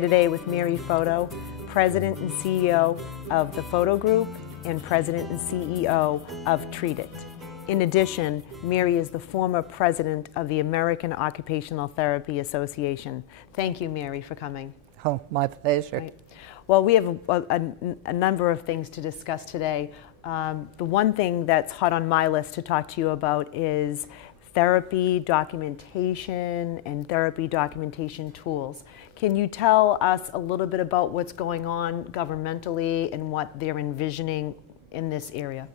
here today with Mary Foto, President and CEO of the Foto Group and President and CEO of Treat It. In addition, Mary is the former president of the American Occupational Therapy Association. Thank you, Mary, for coming. Oh, my pleasure. Right. Well, we have a number of things to discuss today. The one thing that's hot on my list to talk to you about is therapy documentation and therapy documentation tools. Can you tell us a little bit about what's going on governmentally and what they're envisioning in this area?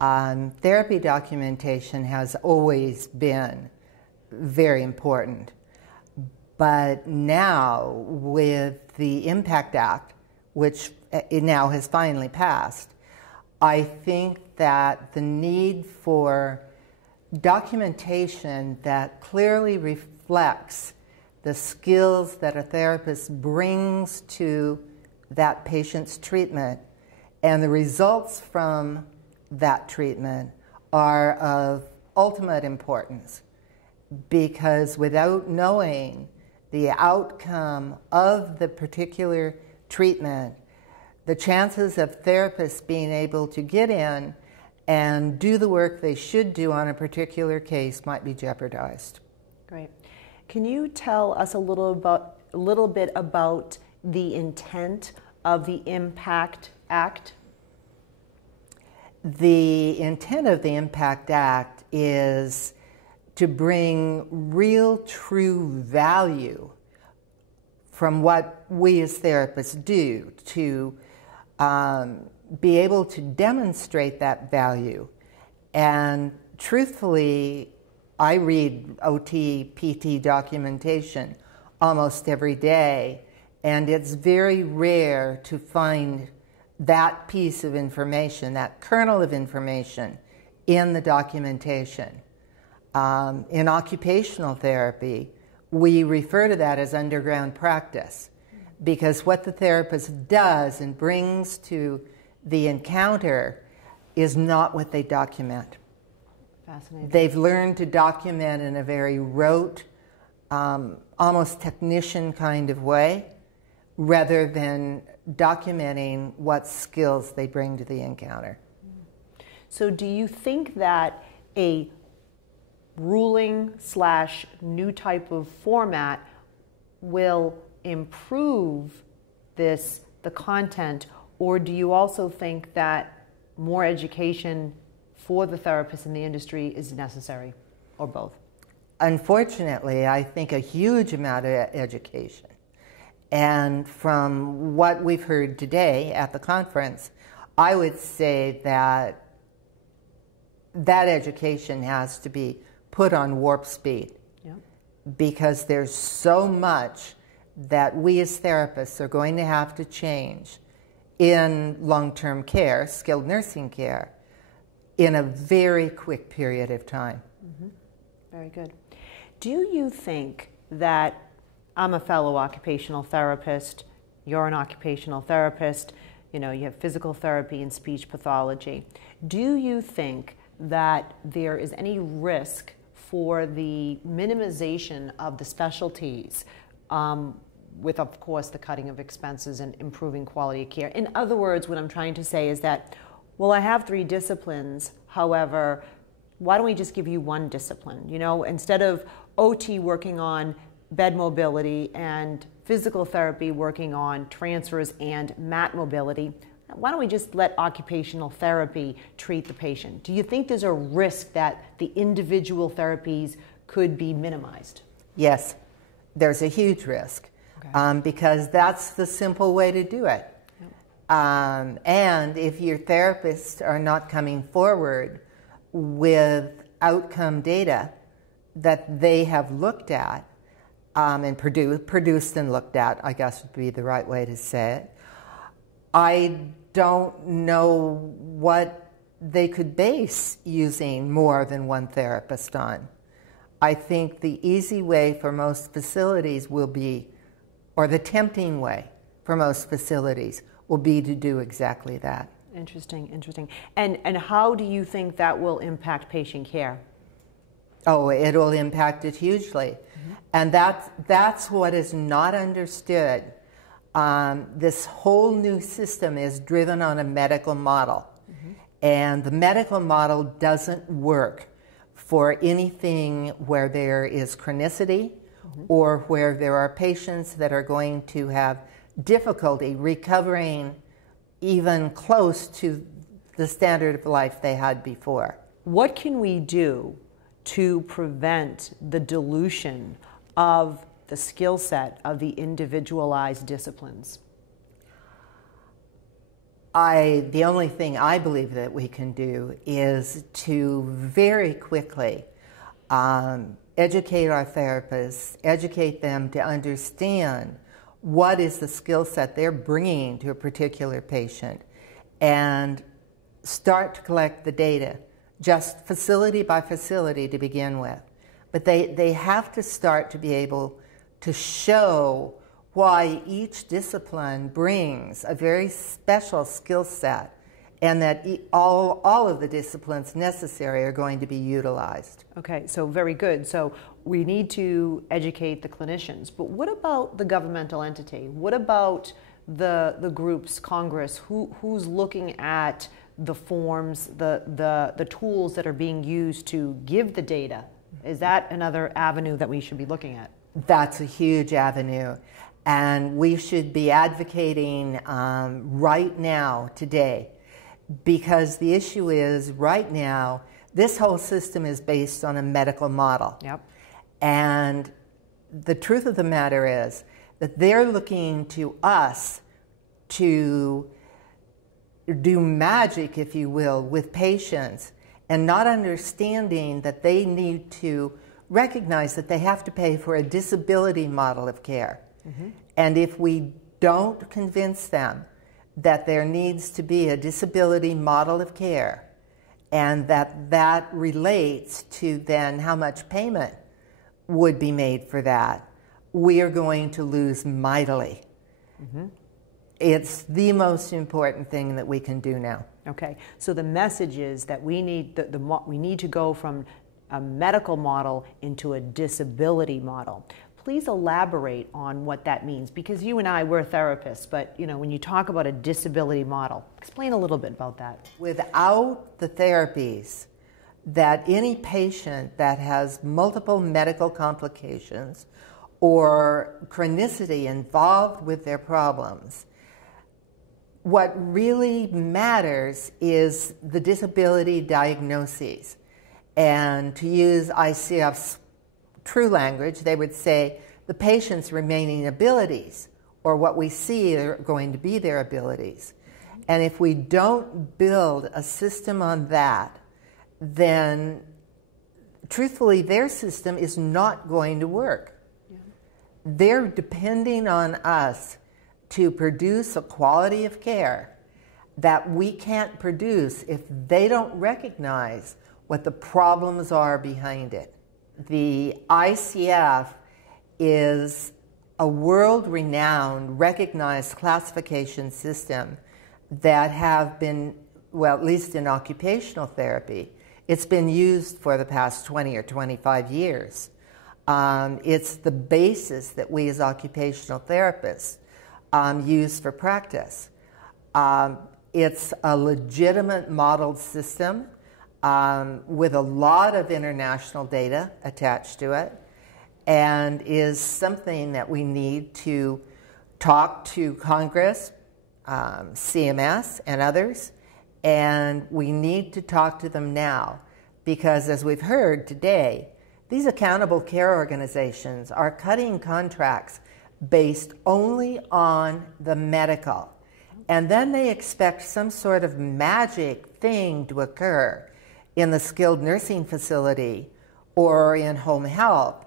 Therapy documentation has always been very important, but now with the Impact Act, which it now has finally passed, I think that the need for documentation that clearly reflects the skills that a therapist brings to that patient's treatment and the results from that treatment are of ultimate importance, because without knowing the outcome of the particular treatment, the chances of therapists being able to get in and do the work they should do on a particular case might be jeopardized. Great. Can you tell us a little bit about the intent of the Impact Act? The intent of the Impact Act is to bring real, true value from what we as therapists do, to be able to demonstrate that value. And truthfully, I read OT, PT documentation almost every day, and it's very rare to find that piece of information, that kernel of information in the documentation. In occupational therapy, we refer to that as underground practice, because what the therapist does and brings to the encounter is not what they document. Fascinating. They've learned to document in a very rote, almost technician kind of way, rather than documenting what skills they bring to the encounter. So do you think that a ruling/new type of format will improve the content, or do you also think that more education for the therapists in the industry is necessary, or both? Unfortunately, I think a huge amount of education. And from what we've heard today at the conference, I would say that that education has to be put on warp speed. Yeah. Because there's so much that we as therapists are going to have to change in long-term care, skilled nursing care, in a very quick period of time. Mm-hmm. Very good. Do you think that, I'm a fellow occupational therapist, you're an occupational therapist, you know, you have physical therapy and speech pathology. Do you think that there is any risk for the minimization of the specialties, with, of course, the cutting of expenses and improving quality of care? In other words, what I'm trying to say is that, well, I have 3 disciplines, however, why don't we just give you one discipline? You know, instead of OT working on bed mobility and physical therapy working on transfers and mat mobility, why don't we just let occupational therapy treat the patient? Do you think there's a risk that the individual therapies could be minimized? Yes, there's a huge risk. Okay. Because that's the simple way to do it. Yep. And if your therapists are not coming forward with outcome data that they have looked at, and produced and looked at, I guess would be the right way to say it, I don't know what they could base using more than one therapist on. I think the easy way for most facilities will be, or the tempting way for most facilities, will be to do exactly that. Interesting, interesting. And how do you think that will impact patient care? Oh, it will impact it hugely. And that's what is not understood. This whole new system is driven on a medical model. And the medical model doesn't work for anything where there is chronicity or where there are patients that are going to have difficulty recovering even close to the standard of life they had before. What can we do to prevent the dilution of the skill set of the individualized disciplines? The only thing I believe that we can do is to very quickly educate our therapists, educate them to understand what is the skill set they're bringing to a particular patient, and start to collect the data, just facility by facility to begin with. But they have to start to be able to show why each discipline brings a very special skill set, and that all of the disciplines necessary are going to be utilized. Okay, so very good. So we need to educate the clinicians, but what about the governmental entity? What about the groups, Congress, who's looking at the forms, the tools that are being used to give the data? Is that another avenue that we should be looking at? That's a huge avenue. And we should be advocating right now, today, because the issue is right now, this whole system is based on a medical model. Yep. And the truth of the matter is that they're looking to us to do magic, if you will, with patients, and not understanding that they need to recognize that they have to pay for a disability model of care. And if we don't convince them that there needs to be a disability model of care, and that relates to then how much payment would be made for that, we are going to lose mightily. It's the most important thing that we can do now. Okay, so the message is that we need we need to go from a medical model into a disability model. Please elaborate on what that means, because you and I, we're therapists, but when you talk about a disability model, explain a little bit about that. Without the therapies that any patient that has multiple medical complications or chronicity involved with their problems, what really matters is the disability diagnoses. And to use ICF's true language, they would say the patient's remaining abilities, or what we see are going to be their abilities. And if we don't build a system on that, then truthfully their system is not going to work. They're depending on us to produce a quality of care that we can't produce if they don't recognize what the problems are behind it. The ICF is a world-renowned, recognized classification system that have been, well, at least in occupational therapy, it's been used for the past 20 or 25 years. It's the basis that we as occupational therapists use for practice. It's a legitimate modeled system with a lot of international data attached to it, and is something that we need to talk to Congress, CMS, and others, and we need to talk to them now, because as we've heard today, these accountable care organizations are cutting contracts based only on the medical, and then they expect some sort of magic thing to occur in the skilled nursing facility or in home health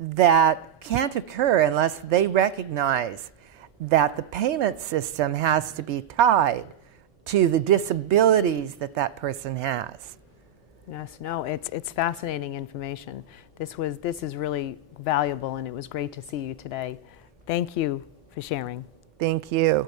that can't occur unless they recognize that the payment system has to be tied to the disabilities that that person has. Yes, no, it's fascinating information. This is really valuable, and it was great to see you today. Thank you for sharing. Thank you.